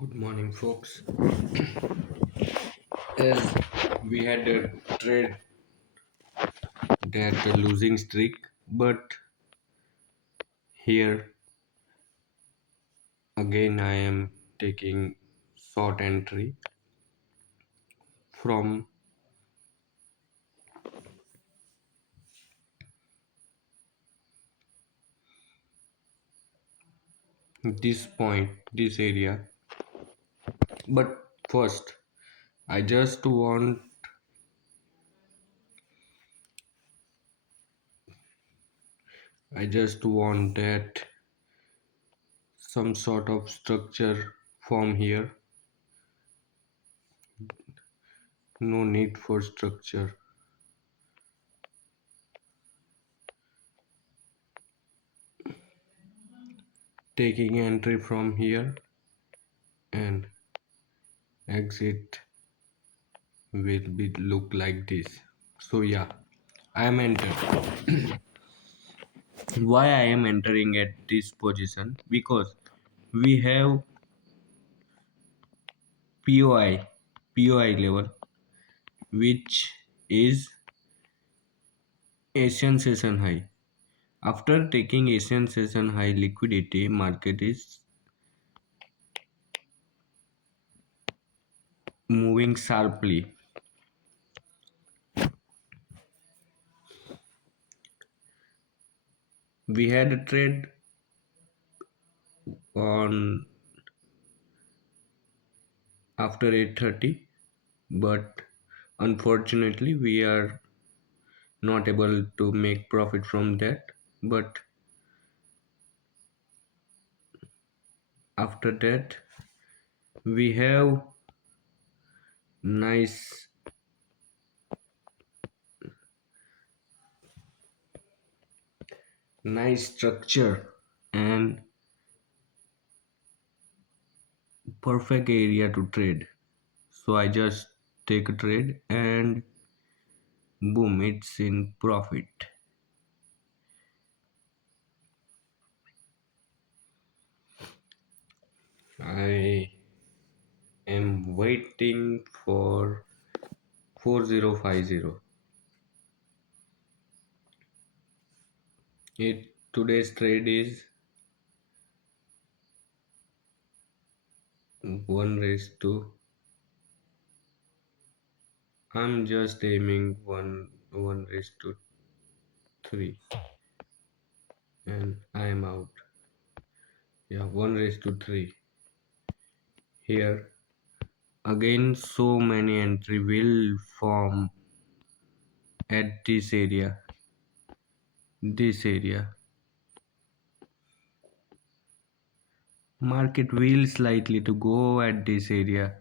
Good morning, folks. As we had a trade that a losing streak, but here again I am taking short entry from this point, this area. But first, I just want I just want that some sort of structure form here. No need for structure. Taking entry from here and exit will be look like this. So yeah, I am entered. Why I am entering at this position? Because we have POI level, which is Asian session high. After taking Asian session high liquidity, market is moving sharply. We had a trade on after 8:30, but unfortunately we are not able to make profit from that. But after that we have nice structure and perfect area to trade. So I just take a trade and boom, it's in profit. I am waiting for 4050. Today's trade is 1 raised to, I'm just aiming 1 raised to 3 and I am out. Yeah, 1 raised to 3. Here again so many entry will form at this area. Market will slightly to go at this area.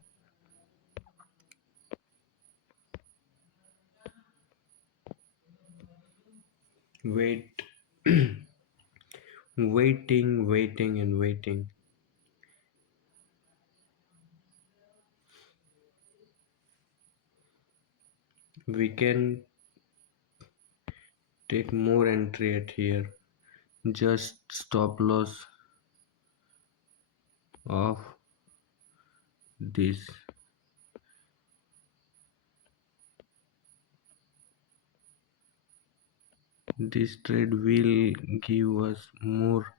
Wait, waiting and waiting. We can take more entry at here. Just stop loss of this. This trade will give us more.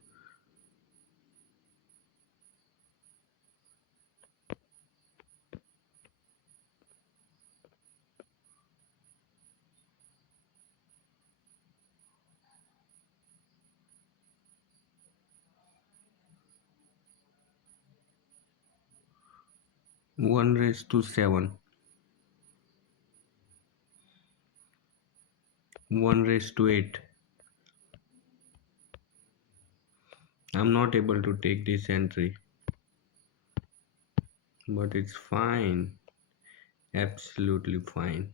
One raised to 7. 1 raised to 8. I'm not able to take this entry, but it's fine. Absolutely fine.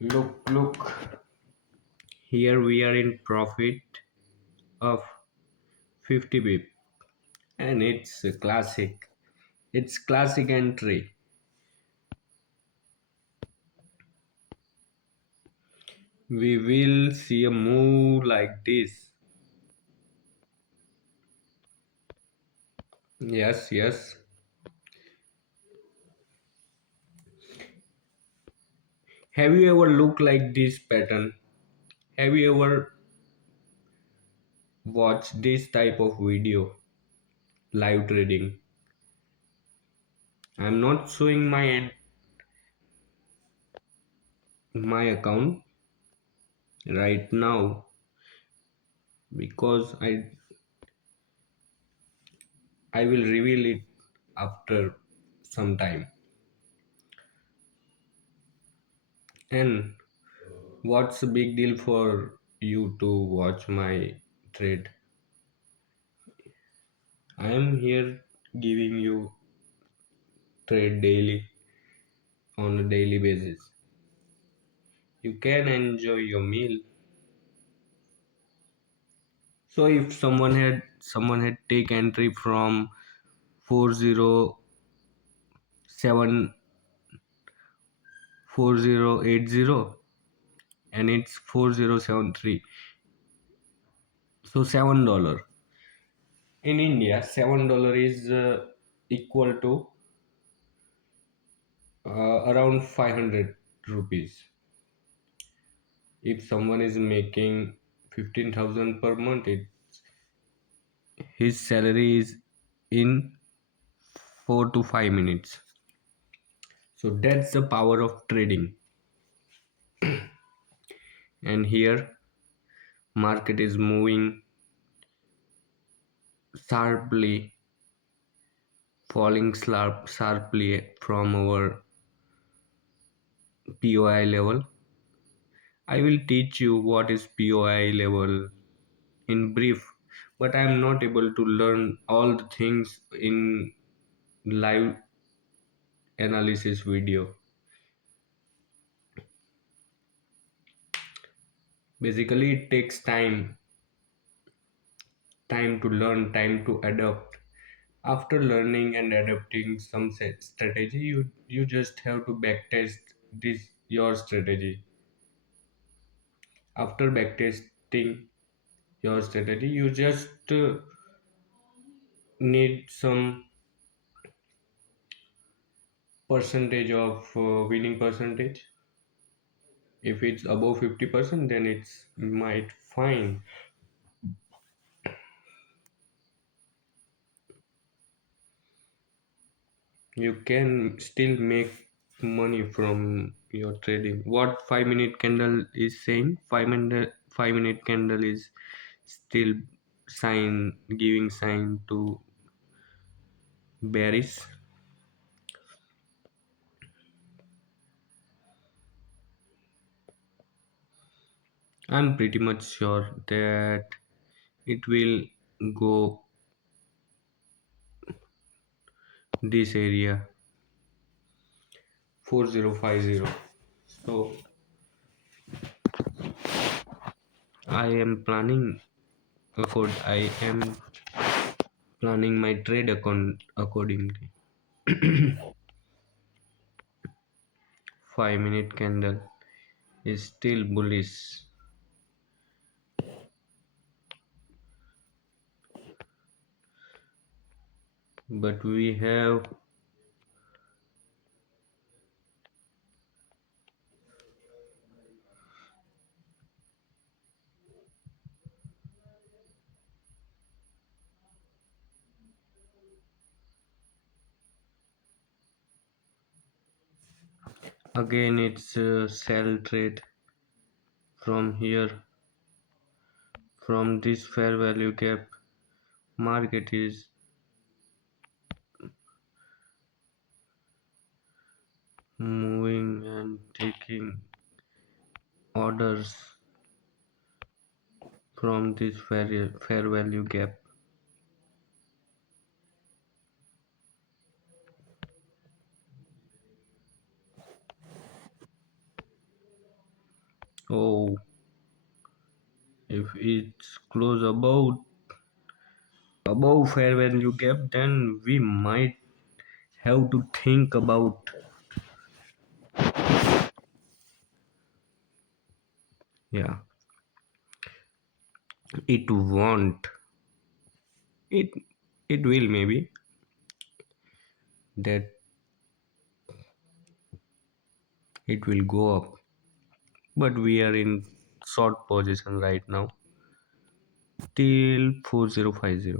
Look. Here we are in profit of 50 bp, and it's a classic. It's classic entry. We will see a move like this. Yes, yes. Have you ever looked like this pattern? Have you ever watched this type of video? Live trading. I'm not showing my account right now because I will reveal it after some time. And what's the big deal for you to watch my trade? I am here giving you trade daily on a daily basis. You can enjoy your meal. So if someone had take entry from 407 4080 and it's 4073, so $7 in India. $7 is equal to around 500 rupees. If someone is making 15,000 per month, his salary is in 4 to 5 minutes. So that's the power of trading. And here market is moving sharply, falling sharply from our POI level. I will teach you what is POI level in brief, but I am not able to learn all the things in live analysis video. Basically, it takes time to learn, time to adapt. After learning and adapting some set strategy, you just have to backtest this your strategy. After backtesting your strategy, you just need some percentage of winning percentage. If it's above 50%, then it's might fine. You can still make money from your trading. What 5 minute candle is saying, 5 minute candle is still giving sign to bearish. I'm pretty much sure that it will go this area 4050. So I am planning my trade accordingly. 5 minute candle is still bullish, but we have again it's a sell trade from here. From this fair value gap, market is moving and taking orders from this fair value gap. Oh, if it's close above fair value gap, then we might have to think about Yeah, it won't. It it will maybe that it will go up, but we are in short position right now till 4050.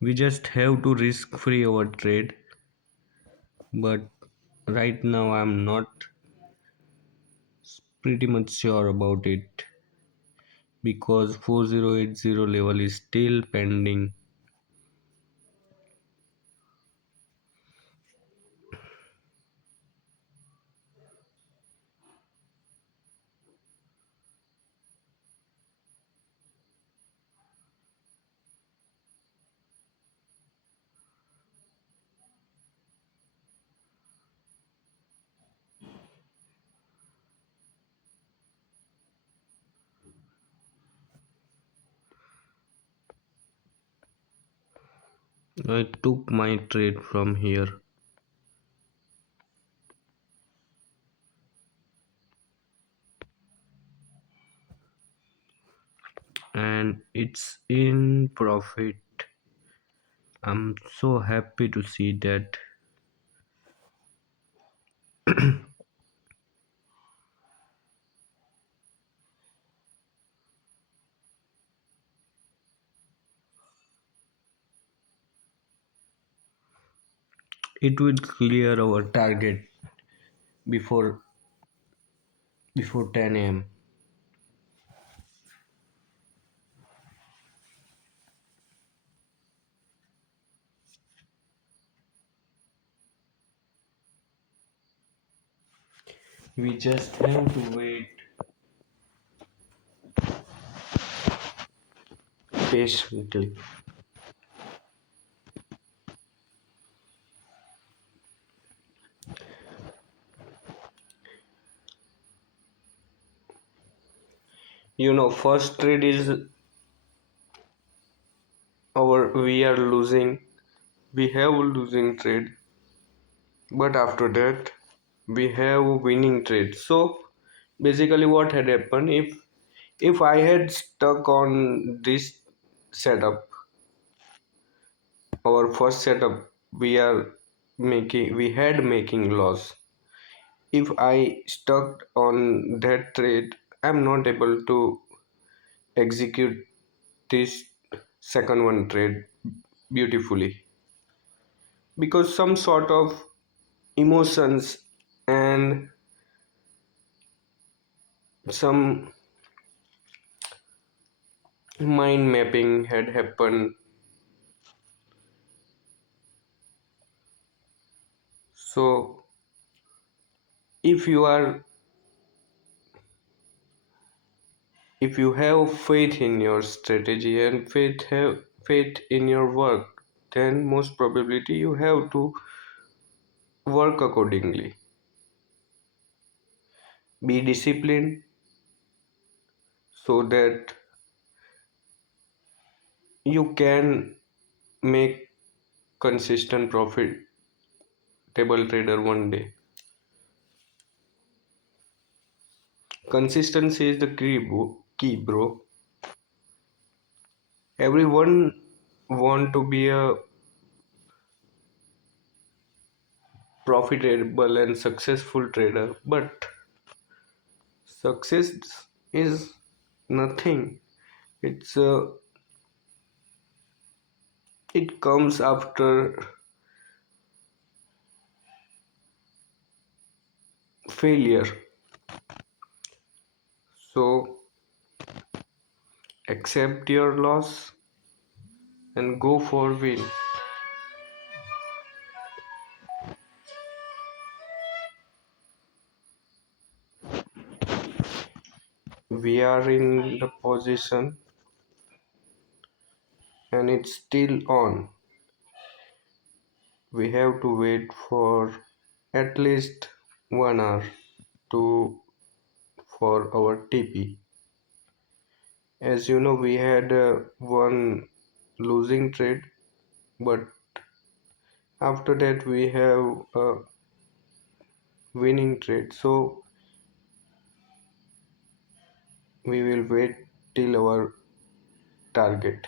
We just have to risk free our trade, but right now I'm not pretty much sure about it because 4080 level is still pending. I took my trade from here and it's in profit. I'm so happy to see that. It will clear our target before 10 a.m. We just have to wait patiently. First trade is our we are losing. We have losing trade, but after that we have winning trade. So basically, what had happened if I had stuck on this setup, our first setup, we had making loss. If I stuck on that trade, I'm not able to execute this second one trade beautifully because some sort of emotions and some mind mapping had happened. So if you are if you have faith in your strategy and faith in your work, then most probability you have to work accordingly. Be disciplined so that you can make consistent profitable trader one day. Consistency is the key, bro. Everyone want to be a profitable and successful trader, but success is nothing. It's it comes after failure. So accept your loss and go for win. We are in the position and it's still on. We have to wait for at least 1 hour to for our TP. As you know, we had one losing trade, but after that we have winning trade. So we will wait till our target.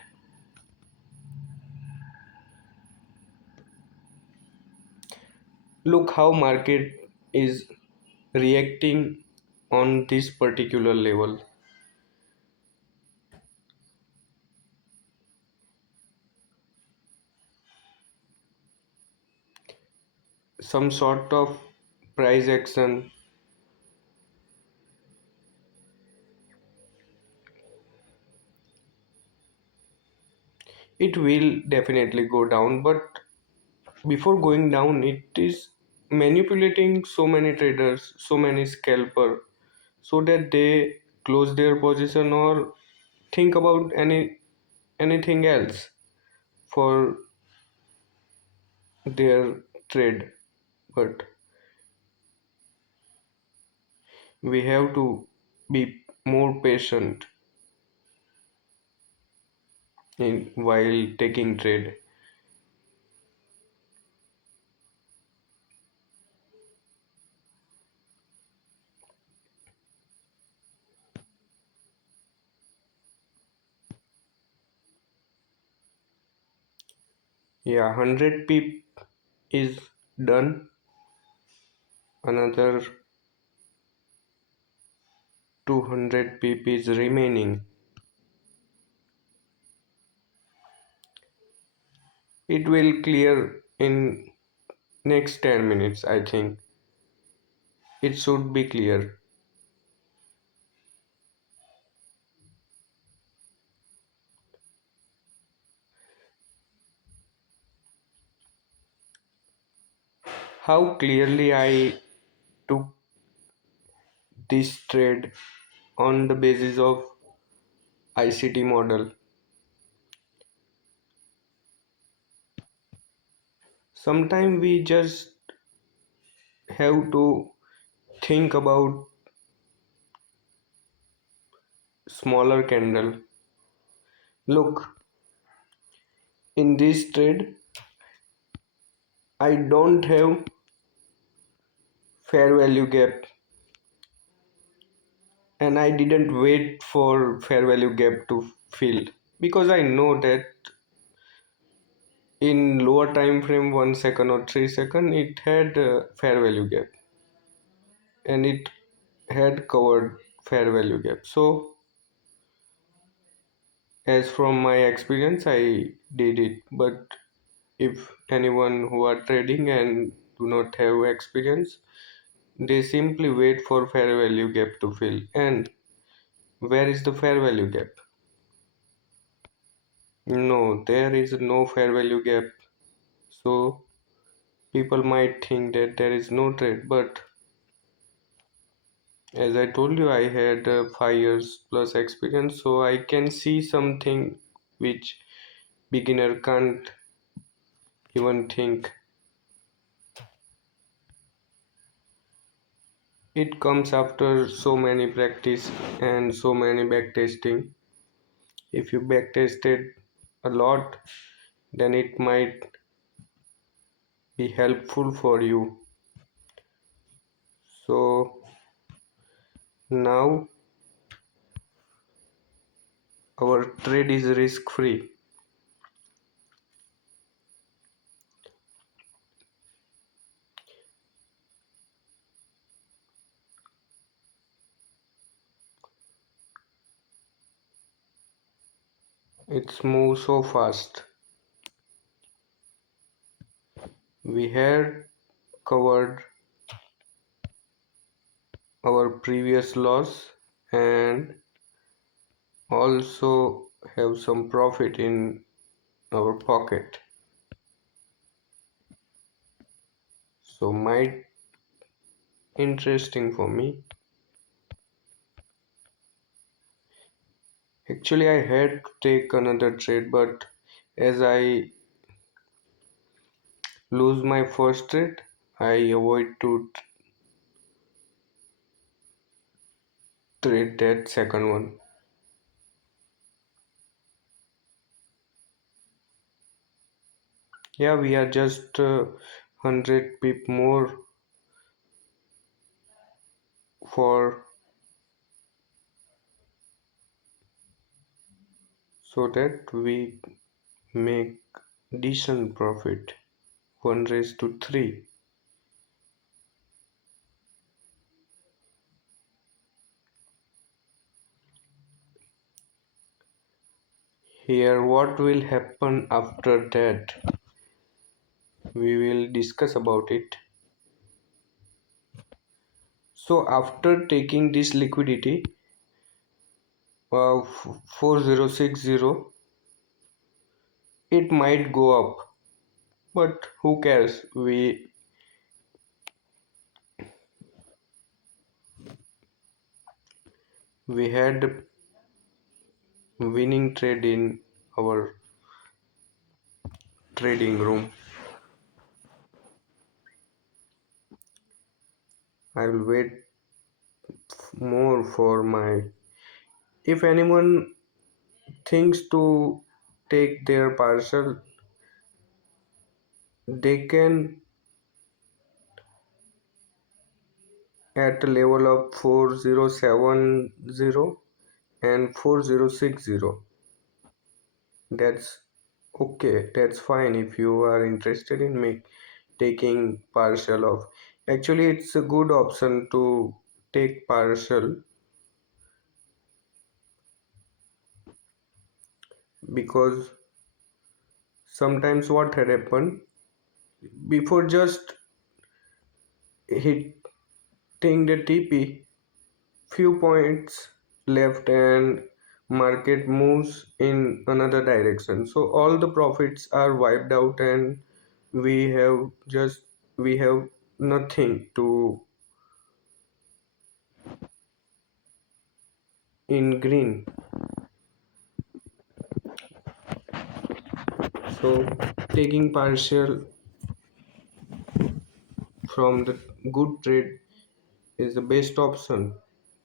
Look how market is reacting on this particular level. Some sort of price action. It will definitely go down, but before going down, it is manipulating so many traders, so many scalper, so that they close their position or think about anything else for their trade. But we have to be more patient in while taking trade. Yeah, 100 pip is done. Another 200 pip is remaining. It will clear in next 10 minutes, I think. It should be clear. How clearly I took this trade on the basis of ICT model. Sometimes we just have to think about smaller candle. Look, in this trade, I don't have fair value gap and I didn't wait for fair value gap to fill because I know that in lower time frame 1 second or 3 second it had fair value gap and it had covered fair value gap. So as from my experience I did it, but if anyone who are trading and do not have experience, they simply wait for fair value gap to fill. And where is the fair value gap? No, there is no fair value gap. So people might think that there is no trade, but as I told you, I had 5 years plus experience, so I can see something which beginner can't even think. It comes after so many practice and so many back testing. If you back tested a lot, then it might be helpful for you. So now our trade is risk free. It's moved so fast. We had covered our previous loss and also have some profit in our pocket. So might interesting for me. Actually, I had to take another trade, but as I lose my first trade, I avoid to trade that second one. Yeah, we are just 100 pip more for so that we make decent profit. 1 raised to 3. Here, what will happen after that? We will discuss about it. So, after taking this liquidity of 4060, it might go up, but who cares? We had winning trade in our trading room. I will wait more for my. If anyone thinks to take their parcel, they can at a level of 4070 and 4060. That's okay, that's fine if you are interested in taking partial of. Actually, it's a good option to take partial because sometimes what had happened before just hitting the TP, few points left and market moves in another direction, so all the profits are wiped out and we have just we have nothing to in green. So taking partial from the good trade is the best option,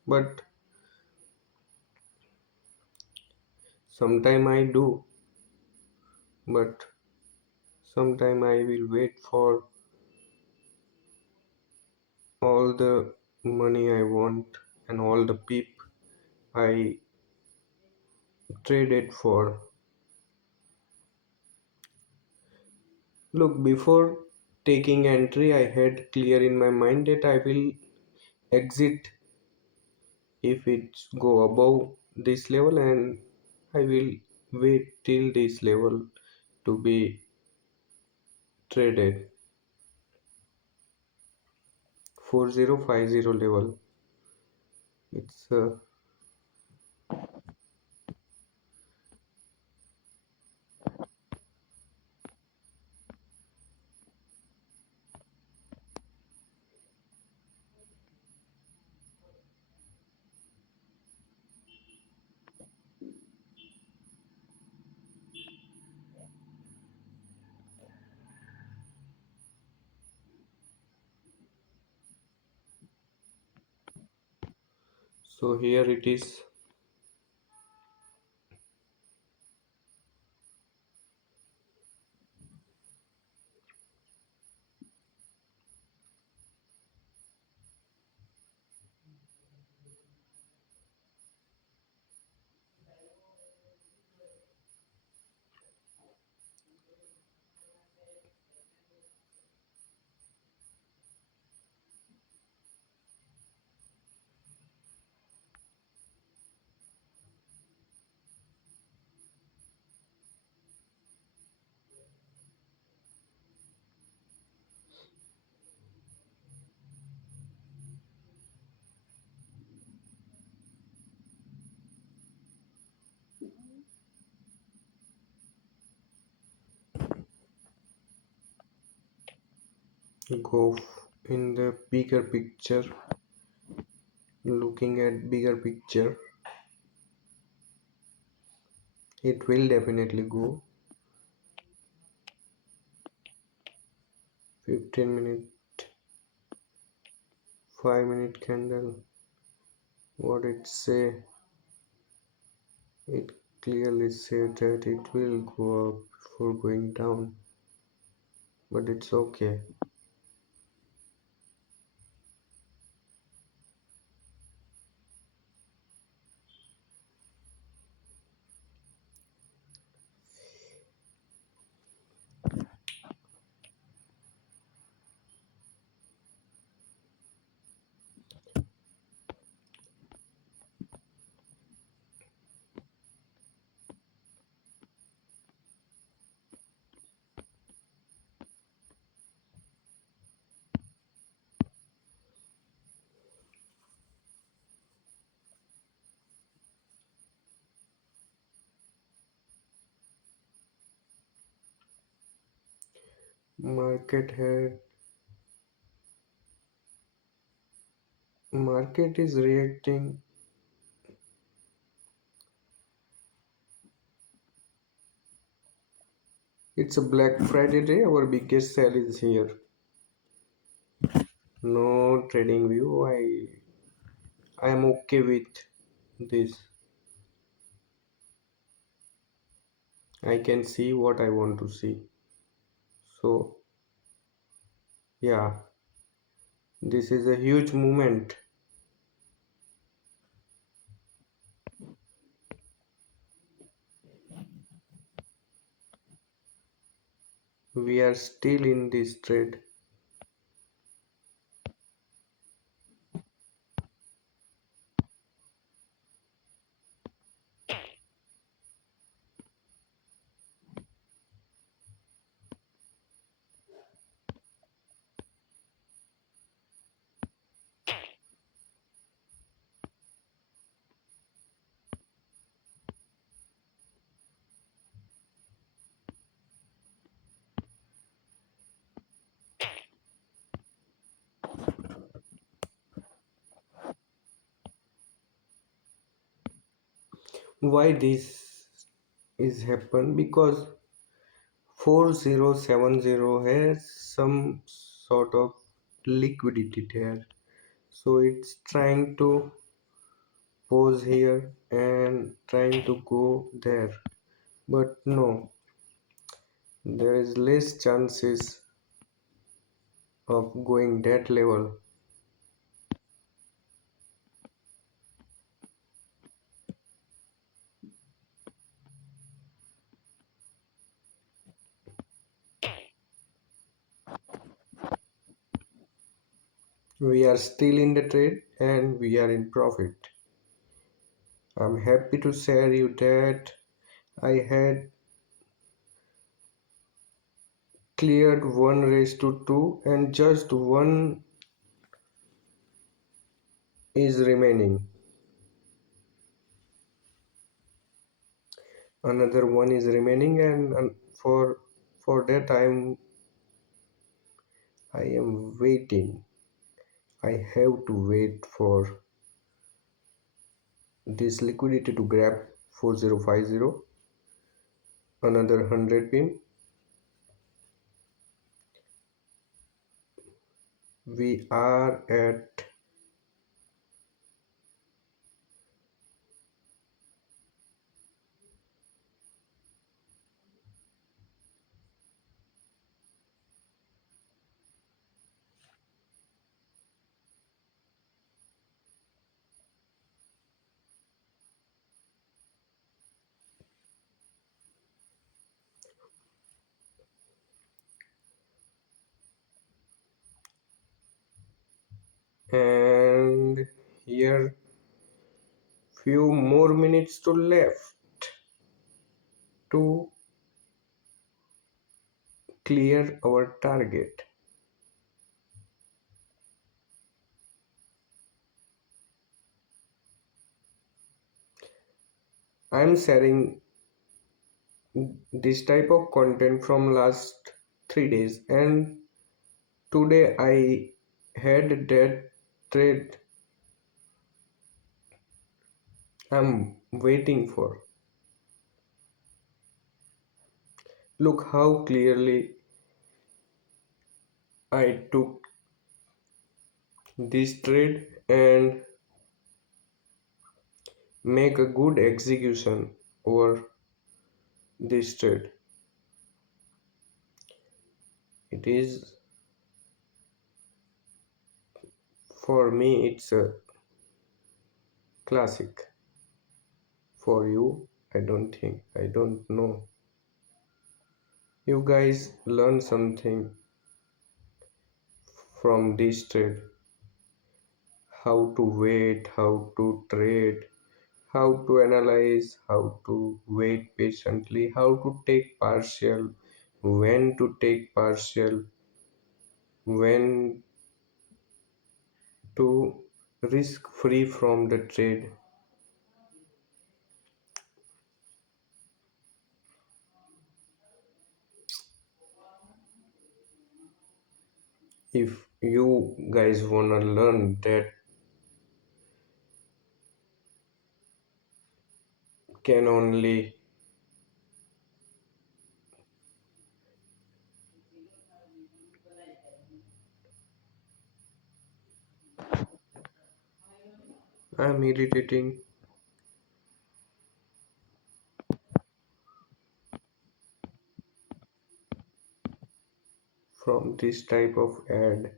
but sometime I do, but sometime I will wait for all the money I want and all the peep I traded for. Look, before taking entry, I had clear in my mind that I will exit if it's go above this level, and I will wait till this level to be traded. 4050 level. It's so here it is. Go in the bigger picture, looking at bigger picture, it will definitely go. 15 minute, 5 minute candle. What it say? It clearly said that it will go up before going down, but it's okay. Market market is reacting. It's a Black Friday day. Our biggest sale is here. No trading view. I am okay with this. I can see what I want to see. So yeah, this is a huge movement. We are still in this trade. Why this is happened? Because 4070 has some sort of liquidity there. So it's trying to pause here and trying to go there. But no, there is less chances of going that level. We are still in the trade and we are in profit. I'm happy to share you that I had cleared 1 raised to 2 and just one is remaining. Another one is remaining and for that I am waiting. I have to wait for this liquidity to grab 4050, another 100 pin. We are at and here few more minutes to left to clear our target. I'm sharing this type of content from last 3 days and today I had that trade I'm waiting for. Look how clearly I took this trade and make a good execution over this trade. It is for me it's a classic. For you, I don't know. You guys learn something from this trade. How to wait, how to trade, how to analyze, how to wait patiently, how to take partial, when to take partial, when to risk free from the trade. If you guys wanna learn that, can only I'm irritating from this type of ad.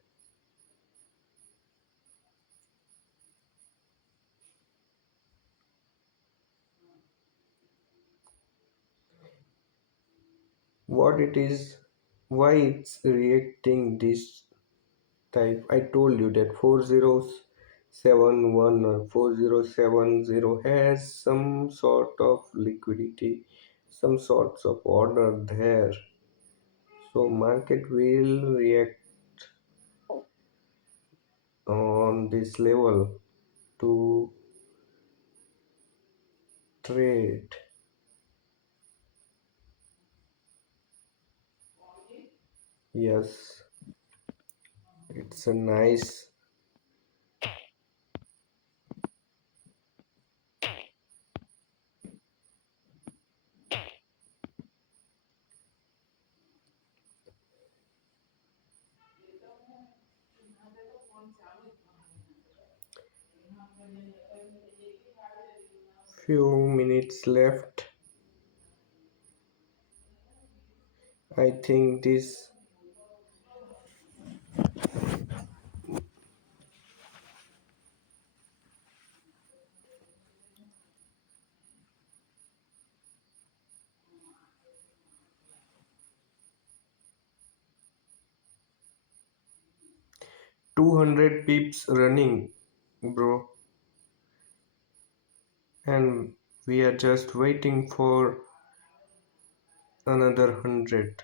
What it is, why it's reacting this type. I told you that 4071 or 4070 has some sort of liquidity, some sorts of order there. So market will react on this level to trade. Yes, it's a nice few minutes left. I think this 200 pips running, bro, and we are just waiting for another 100.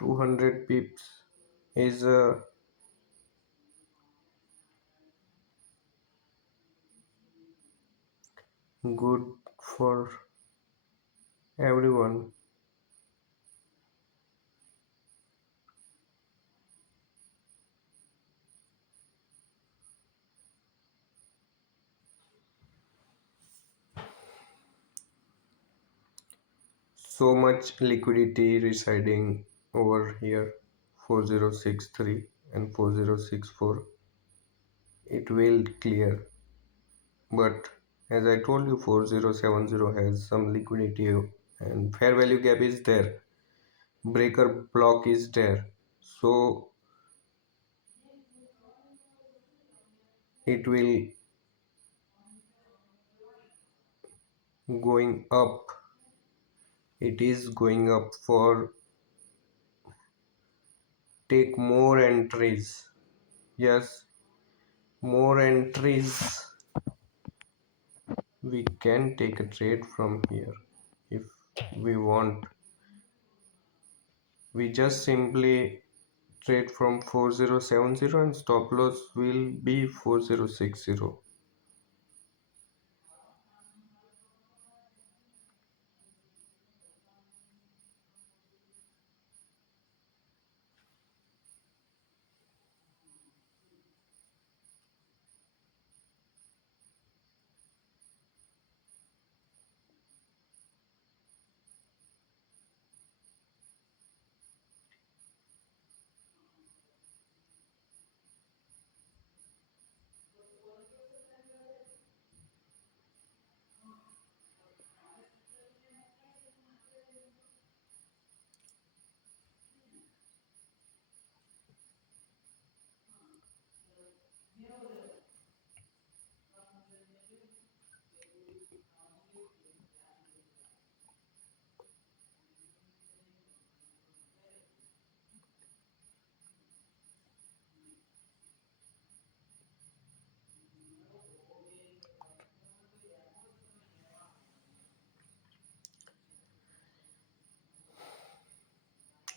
200 pips is good for everyone. So much liquidity residing over here, 4063 and 4064. It will clear, but as I told you, 4070 has some liquidity and fair value gap is there. Breaker block is there. So it will going up. It is going up for take more entries. Yes, more entries. We can take a trade from here if we want. We just simply trade from 4070 and stop loss will be 4060.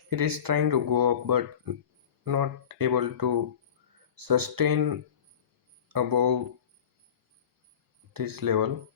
It is trying to go up but not able to sustain above this level.